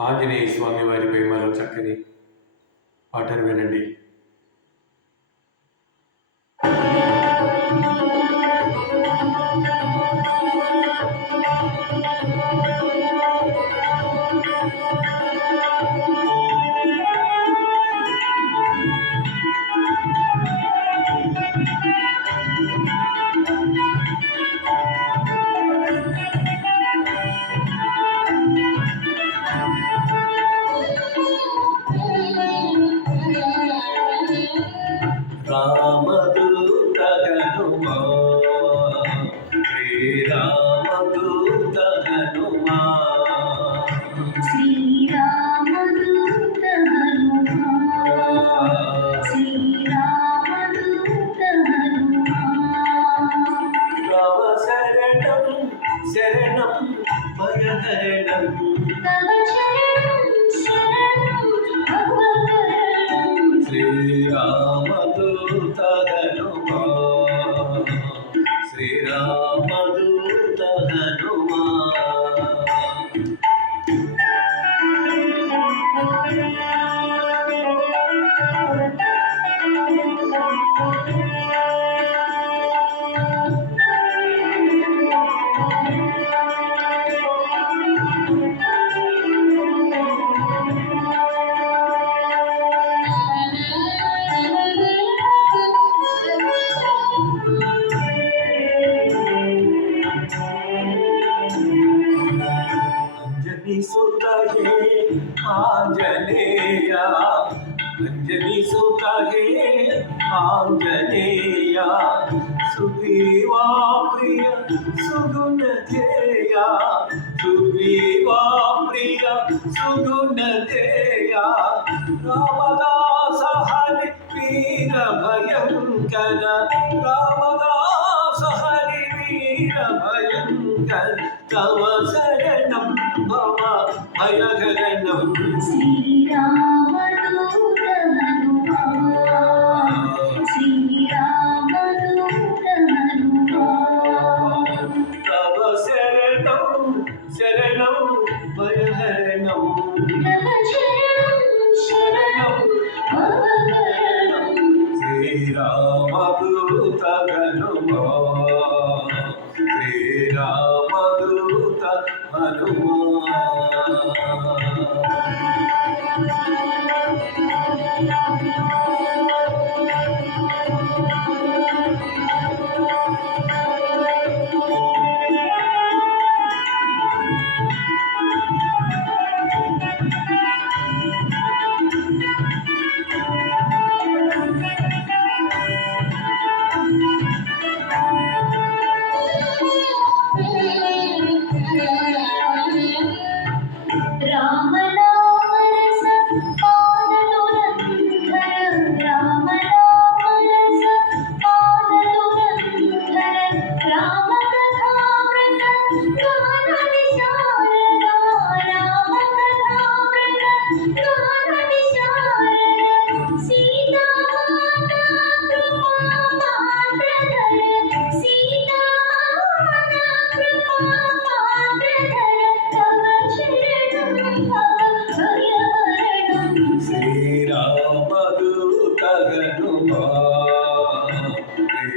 ఆంజనేయ స్వామి వారిపై మరో చక్కని పాటను వినండి. రామదూత హనుమా, శ్రీరామదూత హనుమా, శ్రీరామదూత హనుమా, శ్రీరామదూత హనుమా. తవ శరణం శరణం భయహరణం, తవ శరణం శరణం భవహరణం. శ్రీరామదూత హనుమా, శ్రీరామదూత హనుమా. अंजनी सुता है आंजनेया, अंजनी सुता है आंजनेया, सुग्रीवा प्रिय सुगुण ध्येया, सुग्रीवा प्रिय सुगुण ध्येया, रामदास हरि वीर भयंकर, रामदास हरि वीर भयंकर, तव शरणं भव भयहरणं. శ్రీరామదూత హనుమా, శ్రీరామదూత హనుమా. तव शरणं शरणं भयहरणं, తవ శరణం శరణం భవహరణం. श्रीरामदूत हनुमा, श्रीरामदूत हनुमा. రామనామరస పాదతురంధర, రామనామరస పాదతురంధర, రామకథామృత గాన విశారద, రామకథామృత గాన విశారద, సీతామాతా కృపాపాత్రధర, సీతామాతా కృపాపాత్రధర, తవ శరణం భవ భయహరణం. श्रीरामदूत हनुमा,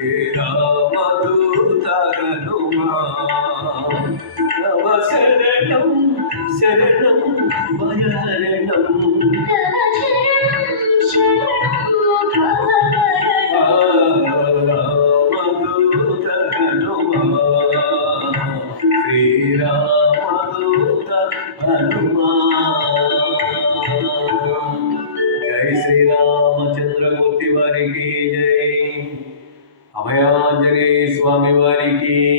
श्रीरामदूत हनुमा, तव शरणं शरणं भयहरणं, తవ శరణం శరణం భవహరణం. रामदूत हनुमा, श्रीरामदूत हनुमा. जय श्री रामचंद्रमूर्ति वारी की जय, अभयांजनेय स्वामी वारी की